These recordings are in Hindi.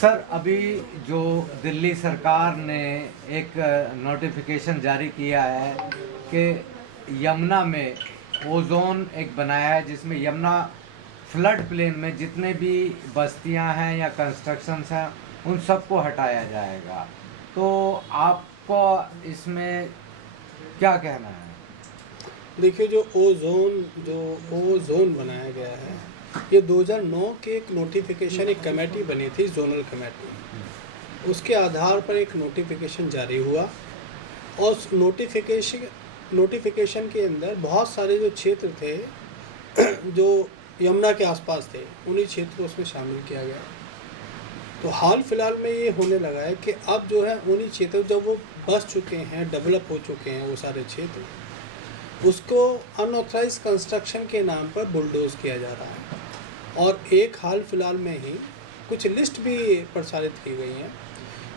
सर, अभी जो दिल्ली सरकार ने एक नोटिफिकेशन जारी किया है कि यमुना में ओजोन एक बनाया है, जिसमें यमुना फ्लड प्लेन में जितने भी बस्तियां हैं या कंस्ट्रक्शंस हैं उन सबको हटाया जाएगा। तो आपको इसमें क्या कहना है? देखिए, जो ओ जोन बनाया गया है, ये 2009 के एक नोटिफिकेशन, एक कमेटी बनी थी, जोनल कमेटी। उसके आधार पर एक नोटिफिकेशन जारी हुआ और उस नोटिफिकेशन के अंदर बहुत सारे जो क्षेत्र थे जो यमुना के आसपास थे, उन्हीं क्षेत्र को उसमें शामिल किया गया। तो हाल फिलहाल में ये होने लगा है कि अब जो है उन्हीं क्षेत्र जब वो बस चुके हैं, डेवलप हो चुके हैं वो सारे क्षेत्र, उसको अनऑथराइज कंस्ट्रक्शन के नाम पर बुलडोज किया जा रहा है। और एक हाल फिलहाल में ही कुछ लिस्ट भी प्रसारित की गई हैं,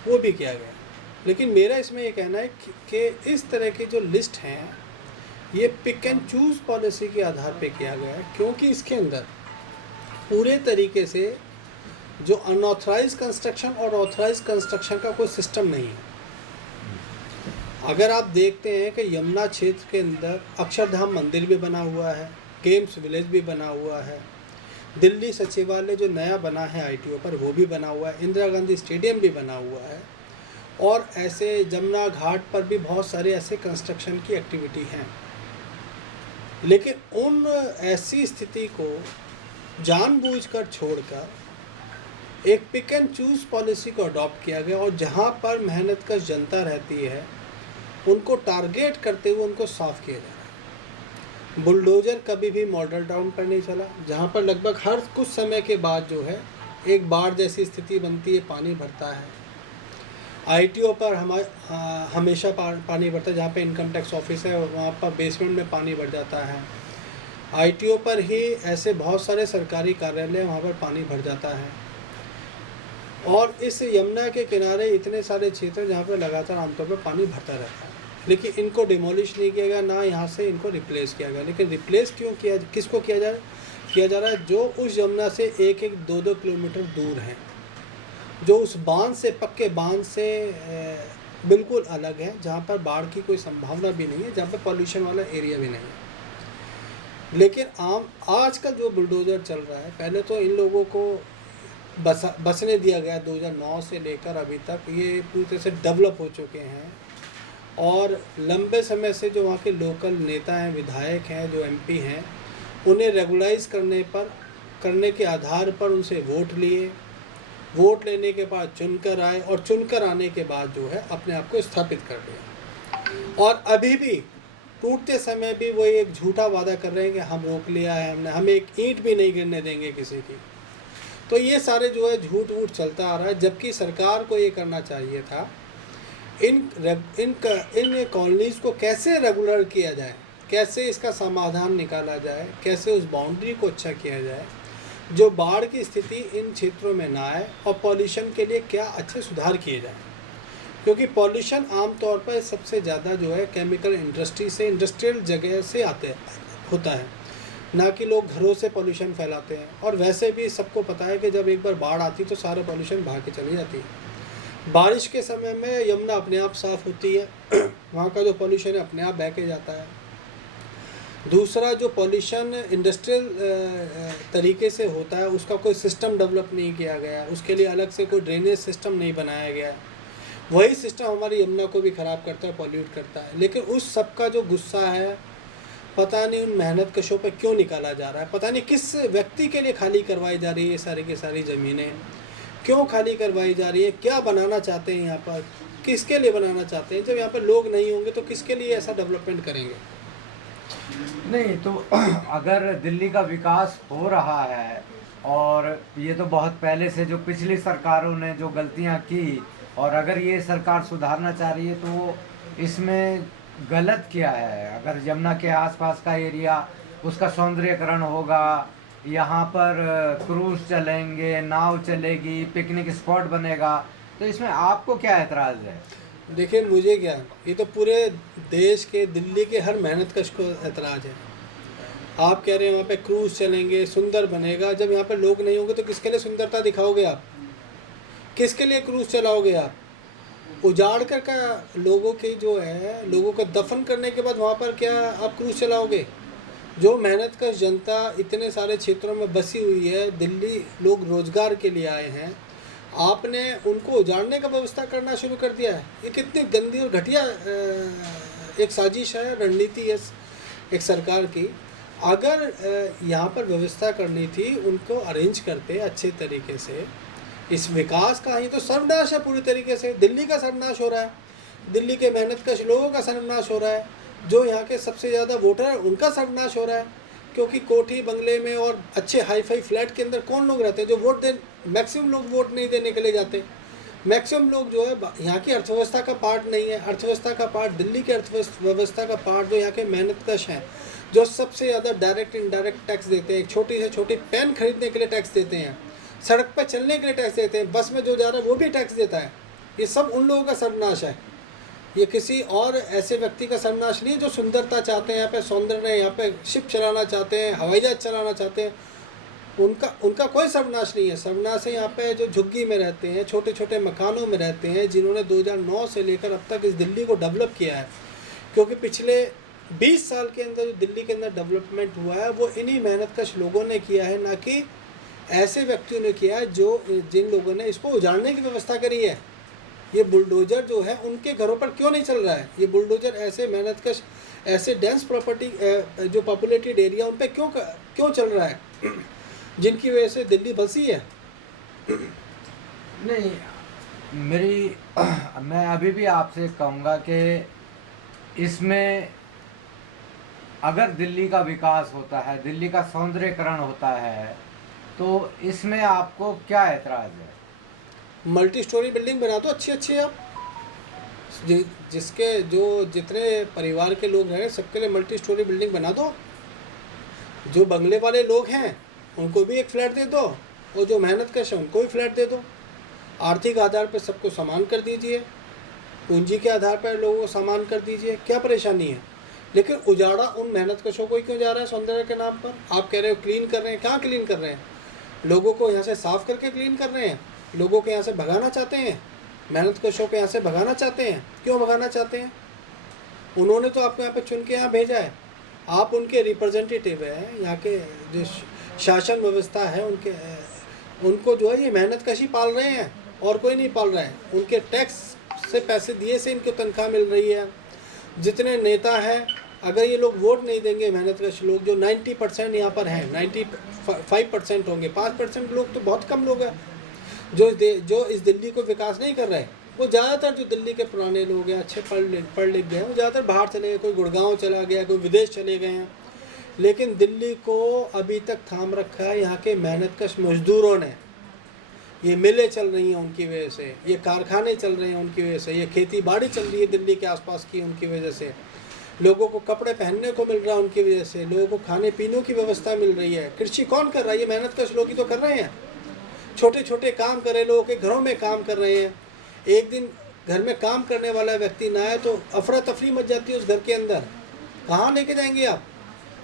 वो भी किया गया। लेकिन मेरा इसमें ये कहना है कि इस तरह की जो लिस्ट हैं, ये पिक एंड चूज़ पॉलिसी के आधार पे किया गया है, क्योंकि इसके अंदर पूरे तरीके से जो अनऑथराइज कंस्ट्रक्शन और ऑथराइज कंस्ट्रक्शन का कोई सिस्टम नहीं है। अगर आप देखते हैं कि यमुना क्षेत्र के अंदर अक्षरधाम मंदिर भी बना हुआ है, गेम्स विलेज भी बना हुआ है, दिल्ली सचिवालय जो नया बना है आईटीओ पर वो भी बना हुआ है, इंदिरा गांधी स्टेडियम भी बना हुआ है, और ऐसे जमुना घाट पर भी बहुत सारे ऐसे कंस्ट्रक्शन की एक्टिविटी हैं। लेकिन उन ऐसी स्थिति को जानबूझकर छोड़कर एक पिक एंड चूज़ पॉलिसी को अडॉप्ट किया गया, और जहाँ पर मेहनतकश जनता रहती है उनको टारगेट करते हुए उनको साफ किया जा रहा है। बुलडोजर कभी भी मॉडल टाउन पर नहीं चला, जहाँ पर लगभग हर कुछ समय के बाद जो है एक बाढ़ जैसी स्थिति बनती है, पानी भरता है। आईटीओ पर हमेशा पानी भरता है, जहाँ पे इनकम टैक्स ऑफिस है वहाँ पर बेसमेंट में पानी भर जाता है। आईटीओ पर ही ऐसे बहुत सारे सरकारी कार्यालय, वहाँ पर पानी भर जाता है। और इस यमुना के किनारे इतने सारे क्षेत्र जहाँ पर लगातार आमतौर पर पानी भरता रहता है, लेकिन इनको डिमोलिश नहीं किया गया, ना यहाँ से इनको रिप्लेस किया गया। लेकिन रिप्लेस क्यों किया, किसको किया जा रहा है? जो उस यमुना से 1-2 किलोमीटर दूर हैं, जो उस बांध से, पक्के बांध से बिल्कुल अलग है, जहाँ पर बाढ़ की कोई संभावना भी नहीं है, जहाँ पर पॉल्यूशन वाला एरिया भी नहीं है। लेकिन आजकल जो बुलडोज़र चल रहा है, पहले तो इन लोगों को बसने दिया गया 2009 से लेकर अभी तक, ये पूरी तरह से डेवलप हो चुके हैं, और लंबे समय से जो वहाँ के लोकल नेता हैं, विधायक हैं, जो एमपी हैं, उन्हें रेगुलाइज करने के आधार पर उनसे वोट लिए, वोट लेने के बाद चुनकर आए, और चुनकर आने के बाद जो है अपने आप को स्थापित कर लिया। और अभी भी टूटते समय भी वो एक झूठा वादा कर रहे हैं कि हम रोक लिया है हमने, हम एक ईंट भी नहीं गिरने देंगे किसी की। तो ये सारे जो है झूठ वूठ चलता आ रहा है, जबकि सरकार को ये करना चाहिए था, इन कॉलोनीज़ को कैसे रेगुलर किया जाए, कैसे इसका समाधान निकाला जाए, कैसे उस बाउंड्री को अच्छा किया जाए, जो बाढ़ की स्थिति इन क्षेत्रों में ना आए, और पॉल्यूशन के लिए क्या अच्छे सुधार किए जाए। क्योंकि पॉल्यूशन आमतौर पर सबसे ज़्यादा जो है केमिकल इंडस्ट्री से, इंडस्ट्रियल जगह से होता है, ना कि लोग घरों से पॉल्यूशन फैलाते हैं। और वैसे भी सबको पता है कि जब एक बार बाढ़ आती तो सारा पॉल्यूशन भाग के चली जाती है। बारिश के समय में यमुना अपने आप साफ़ होती है, वहाँ का जो पॉल्यूशन है अपने आप बह के जाता है। दूसरा, जो पॉल्यूशन इंडस्ट्रियल तरीके से होता है, उसका कोई सिस्टम डेवलप नहीं किया गया, उसके लिए अलग से कोई ड्रेनेज सिस्टम नहीं बनाया गया। वही सिस्टम हमारी यमुना को भी ख़राब करता है, पॉल्यूट करता है। लेकिन उस सब का जो गुस्सा है, पता नहीं उन मेहनत कशों पर क्यों निकाला जा रहा है, पता नहीं किस व्यक्ति के लिए खाली करवाई जा रही है सारी की सारी ज़मीनें, क्यों खाली करवाई जा रही है, क्या बनाना चाहते हैं यहाँ पर, किसके लिए बनाना चाहते हैं। जब यहाँ पर लोग नहीं होंगे तो किसके लिए ऐसा डेवलपमेंट करेंगे? नहीं तो अगर दिल्ली का विकास हो रहा है, और ये तो बहुत पहले से जो पिछली सरकारों ने जो गलतियां की, और अगर ये सरकार सुधारना चाह रही है तो इसमें गलत क्या है? अगर यमुना के आसपास का एरिया, उसका सौंदर्यकरण होगा, यहाँ पर क्रूज चलेंगे, नाव चलेगी, पिकनिक स्पॉट बनेगा, तो इसमें आपको क्या एतराज़ है? देखिए, मुझे क्या, ये तो पूरे देश के, दिल्ली के हर मेहनतकश को एतराज़ है। आप कह रहे हैं वहाँ पे क्रूज चलेंगे, सुंदर बनेगा, जब यहाँ पे लोग नहीं होंगे तो किसके लिए सुंदरता दिखाओगे आप? किसके लिए क्रूज चलाओगे आप? उजाड़ कर का लोगों की जो है, लोगों को दफन करने के बाद वहाँ पर क्या आप क्रूज चलाओगे? जो मेहनत का जनता इतने सारे क्षेत्रों में बसी हुई है, दिल्ली लोग रोजगार के लिए आए हैं, आपने उनको उजाड़ने का व्यवस्था करना शुरू कर दिया है। ये कितनी गंदी और घटिया एक साजिश है, रणनीति है एक सरकार की। अगर यहाँ पर व्यवस्था करनी थी, उनको अरेंज करते अच्छे तरीके से। इस विकास का ही तो सर्वनाश है पूरी तरीके से। दिल्ली का सर्वनाश हो रहा है, दिल्ली के मेहनतकश लोगों का सर्वनाश हो रहा है, जो यहाँ के सबसे ज़्यादा वोटर हैं उनका सर्वनाश हो रहा है। क्योंकि कोठी बंगले में और अच्छे हाई फाई फ्लैट के अंदर कौन लोग रहते हैं जो वोट दे? मैक्सिमम लोग वोट नहीं देने के लिए जाते। मैक्सिमम लोग जो है यहाँ की अर्थव्यवस्था का पार्ट नहीं है। अर्थव्यवस्था का पार्ट, दिल्ली के अर्थव्यवस्था का पार्ट जो यहाँ के मेहनतकश हैं, जो सबसे ज़्यादा डायरेक्ट इनडायरेक्ट टैक्स देते हैं। छोटी से छोटी पेन खरीदने के लिए टैक्स देते हैं, सड़क पर चलने के लिए टैक्स देते हैं, बस में जो जा रहा है वो भी टैक्स देता है। ये सब उन लोगों का सर्वनाश है। ये किसी और ऐसे व्यक्ति का सर्वनाश नहीं है जो सुंदरता चाहते हैं, यहाँ पे सौंदर्य, यहाँ पे शिप चलाना चाहते हैं, हवाई जहाज चलाना चाहते हैं। उनका कोई सर्वनाश नहीं है। सर्वनाश है यहाँ पे जो झुग्गी में रहते हैं, छोटे छोटे मकानों में रहते हैं, जिन्होंने 2009 से लेकर अब तक इस दिल्ली को डेवलप किया है। क्योंकि पिछले 20 साल के अंदर जो दिल्ली के अंदर डेवलपमेंट हुआ है वो इन्हीं मेहनतकश लोगों ने किया है, ना कि ऐसे व्यक्तियों ने किया है जिन लोगों ने इसको उजाड़ने की व्यवस्था करी है। ये बुलडोजर जो है उनके घरों पर क्यों नहीं चल रहा है? ये बुलडोजर ऐसे मेहनतकश, ऐसे डेंस प्रॉपर्टी जो पॉपुलेटेड एरिया उन पर क्यों चल रहा है, जिनकी वजह से दिल्ली बसी है? नहीं, मैं अभी भी आपसे कहूँगा कि इसमें अगर दिल्ली का विकास होता है, दिल्ली का सौंदर्यकरण होता है, तो इसमें आपको क्या एतराज़ है? मल्टी स्टोरी बिल्डिंग बना दो अच्छी अच्छी आप। जिसके जो जितने परिवार के लोग हैं सबके लिए मल्टी स्टोरी बिल्डिंग बना दो। जो बंगले वाले लोग हैं उनको भी एक फ्लैट दे दो, और जो मेहनतकश है उनको भी फ्लैट दे दो। आर्थिक आधार पर सबको समान कर दीजिए, पूंजी के आधार पर लोगों को समान कर दीजिए, क्या परेशानी है? लेकिन उजाड़ा उन मेहनतकशों को ही क्यों जा रहा है सौंदर्य के नाम पर? आप कह रहे हो क्लीन कर रहे हैं, कहाँ क्लीन कर रहे हैं? लोगों को यहाँ से साफ करके क्लीन कर रहे हैं, लोगों को यहाँ से भगाना चाहते हैं, मेहनतकशों को यहाँ से भगाना चाहते हैं। क्यों भगाना चाहते हैं? उन्होंने तो आपको यहाँ पे चुन के यहाँ भेजा है, आप उनके रिप्रेजेंटेटिव हैं। यहाँ के जो शासन व्यवस्था है उनको जो है ये मेहनतकशी पाल रहे हैं, और कोई नहीं पाल रहा है। उनके टैक्स से पैसे दिए से इनको तनख्वाह मिल रही है। जितने नेता हैं, अगर ये लोग वोट नहीं देंगे, मेहनतकश लोग जो 90% यहाँ पर हैं, 95% होंगे, 5% लोग तो बहुत कम लोग हैं जो इस दिल्ली को विकास नहीं कर रहे। वो ज़्यादातर जो दिल्ली के पुराने लोग हैं, अच्छे पढ़ लिख गए हैं, वो ज़्यादातर बाहर चले गए, कोई गुड़गांव चला गया, कोई विदेश चले गए हैं। लेकिन दिल्ली को अभी तक थाम रखा है यहाँ के मेहनतकश मजदूरों ने। ये मिलें चल रही हैं उनकी वजह से, ये कारखाने चल रहे हैं उनकी वजह से, ये खेती बाड़ी चल रही है दिल्ली के आसपास की उनकी वजह से, लोगों को कपड़े पहनने को मिल रहा है उनकी वजह से, लोगों को खाने पीने की व्यवस्था मिल रही है। कृषि कौन कर रहा है? ये मेहनतकश लोग ही तो कर रहे हैं। छोटे छोटे काम कर रहे, लोगों के घरों में काम कर रहे हैं। एक दिन घर में काम करने वाला व्यक्ति ना आए तो अफरा तफरी मच जाती है उस घर के अंदर। कहाँ लेके जाएंगे आप?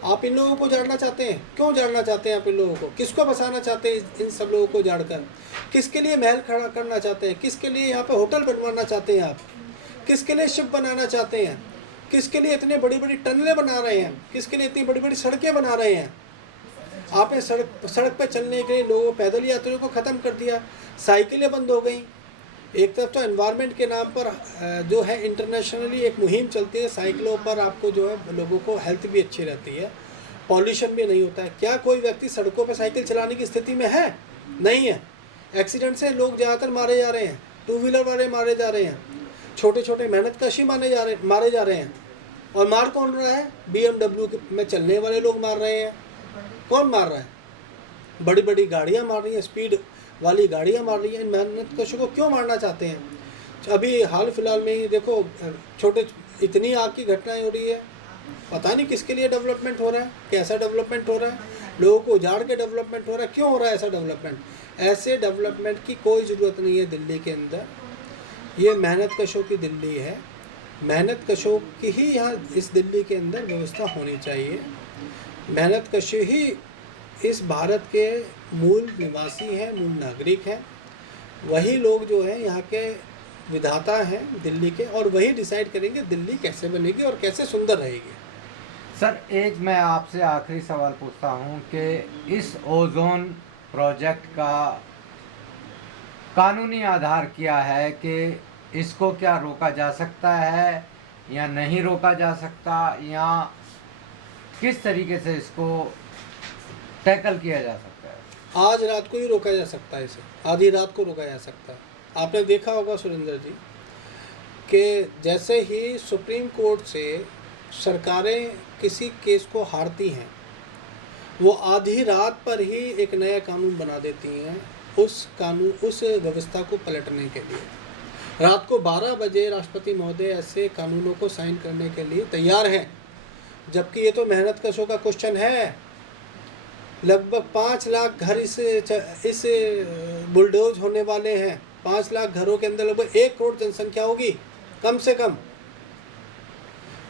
आप इन लोगों को जाड़ना चाहते हैं? क्यों जाड़ना चाहते हैं आप इन लोगों को? किसको बसाना चाहते हैं इन सब लोगों को जाड़कर? किसके लिए महल खड़ा करना चाहते हैं? किसके लिए यहाँ पे होटल बनवाना चाहते हैं आप? किसके लिए शिप बनाना चाहते हैं? किसके लिए इतनी बड़ी बड़ी टनलें बना रहे हैं? किसके लिए इतनी बड़ी बड़ी सड़कें बना रहे हैं? आपने सड़क पर चलने के लिए लोगों, पैदल यात्रियों को ख़त्म कर दिया, साइकिलें बंद हो गई। एक तरफ तो एनवायरनमेंट के नाम पर जो है इंटरनेशनली एक मुहिम चलती है, साइकिलों पर आपको जो है लोगों को हेल्थ भी अच्छी रहती है, पॉल्यूशन भी नहीं होता है। क्या कोई व्यक्ति सड़कों पर साइकिल चलाने की स्थिति में है? नहीं है। एक्सीडेंट से लोग ज़्यादातर मारे जा रहे हैं, टू व्हीलर वाले मारे जा रहे हैं, छोटे छोटे मेहनतकश मारे जा रहे हैं। और मार कौन रहा है? BMW में चलने वाले लोग मार रहे हैं। कौन मार रहा है? बड़ी बड़ी गाड़ियाँ मार रही हैं, स्पीड वाली गाड़ियाँ मार रही हैं। इन मेहनतकशों को क्यों मारना चाहते हैं? अभी हाल फिलहाल में ही देखो, इतनी आग की घटनाएं हो रही है। पता नहीं किसके लिए डेवलपमेंट हो रहा है, कैसा डेवलपमेंट हो रहा है, लोगों को उजाड़ के डेवलपमेंट हो रहा है। क्यों हो रहा है ऐसा डेवलपमेंट? ऐसे डेवलपमेंट की कोई ज़रूरत नहीं है दिल्ली के अंदर। ये मेहनतकशों की दिल्ली है, मेहनतकशों की ही यहाँ इस दिल्ली के अंदर व्यवस्था होनी चाहिए। मेहनतकश ही इस भारत के मूल निवासी हैं, मूल नागरिक हैं। वही लोग जो हैं यहाँ के विधाता हैं दिल्ली के, और वही डिसाइड करेंगे दिल्ली कैसे बनेगी और कैसे सुंदर रहेगी। सर एक मैं आपसे आखिरी सवाल पूछता हूँ कि इस ओजोन प्रोजेक्ट का कानूनी आधार क्या है, कि इसको क्या रोका जा सकता है या नहीं रोका जा सकता, या किस तरीके से इसको टैकल किया जा सकता है? आज रात को ही रोका जा सकता है, इसे आधी रात को रोका जा सकता है। आपने देखा होगा सुरेंद्र जी कि जैसे ही सुप्रीम कोर्ट से सरकारें किसी केस को हारती हैं, वो आधी रात पर ही एक नया कानून बना देती हैं उस व्यवस्था को पलटने के लिए। रात को 12 बजे राष्ट्रपति महोदय ऐसे कानूनों को साइन करने के लिए तैयार हैं, जबकि ये तो मेहनत कशों का क्वेश्चन है। लगभग 5 लाख घर इस बुलडोज होने वाले हैं। 5 लाख घरों के अंदर लगभग 1 करोड़ जनसंख्या होगी कम से कम।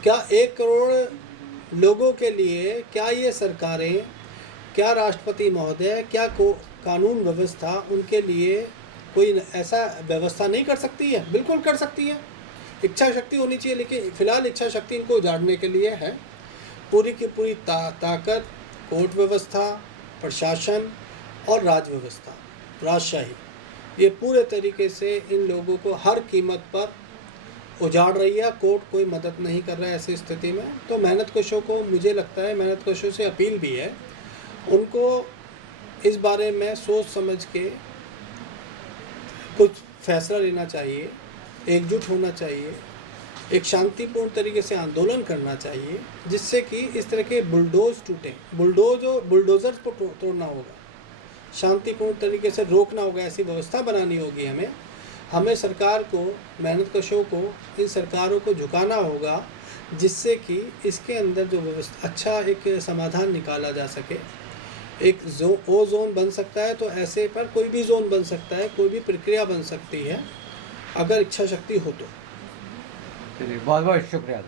क्या 1 करोड़ लोगों के लिए क्या ये सरकारें, क्या राष्ट्रपति महोदय, क्या कानून व्यवस्था उनके लिए कोई ऐसा व्यवस्था नहीं कर सकती है? बिल्कुल कर सकती है। इच्छा शक्ति होनी चाहिए, लेकिन फिलहाल इच्छा शक्ति इनको उजाड़ने के लिए है। पूरी की पूरी ताकत कोर्ट व्यवस्था, प्रशासन और राज व्यवस्था, राजशाही, ये पूरे तरीके से इन लोगों को हर कीमत पर उजाड़ रही है। कोर्ट कोई मदद नहीं कर रहा है ऐसी स्थिति में। तो मेहनत कशों को, मुझे लगता है मेहनत कशों से अपील भी है, उनको इस बारे में सोच समझ के कुछ फैसला लेना चाहिए, एकजुट होना चाहिए, एक शांतिपूर्ण तरीके से आंदोलन करना चाहिए, जिससे कि इस तरह के बुलडोज टूटें। बुलडोज़र्स को तोड़ना होगा, शांतिपूर्ण तरीके से रोकना होगा, ऐसी व्यवस्था बनानी होगी हमें सरकार को, मेहनत कशों को, इन सरकारों को झुकाना होगा, जिससे कि इसके अंदर जो व्यवस्था अच्छा एक समाधान निकाला जा सके। एक जोन बन सकता है, तो ऐसे पर कोई भी जोन बन सकता है, कोई भी प्रक्रिया बन सकती है, अगर इच्छा शक्ति हो तो। चलिए, बहुत बहुत शुक्रिया।